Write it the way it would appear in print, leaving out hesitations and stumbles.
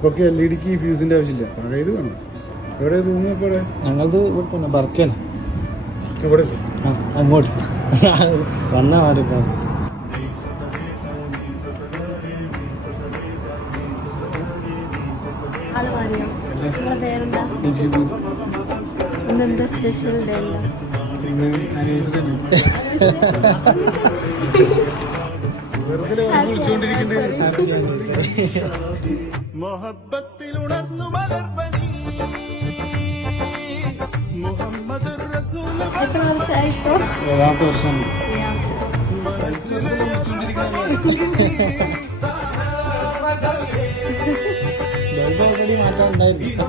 ഇപ്പൊ LED ഫ്യൂസിന്റെ ആവശ്യമില്ല. പഴയ ഇത് വേണം. എവിടെ റൂമിപ്പോ? ഞങ്ങളത് ഇവിടെ തന്നെ ബർക്കാണ്. ഇവിടെ അങ്ങോട്ട് വന്നാ മാറിപ്പോ. ഇന്നെന്താ സ്പെഷ്യൽ ഡേ അല്ല? എത്ര വർഷമായിപ്പോ? 7ാമത്തെ വർഷം. ഓൾറെഡി മാറ്റം ഉണ്ടായിരുന്നു.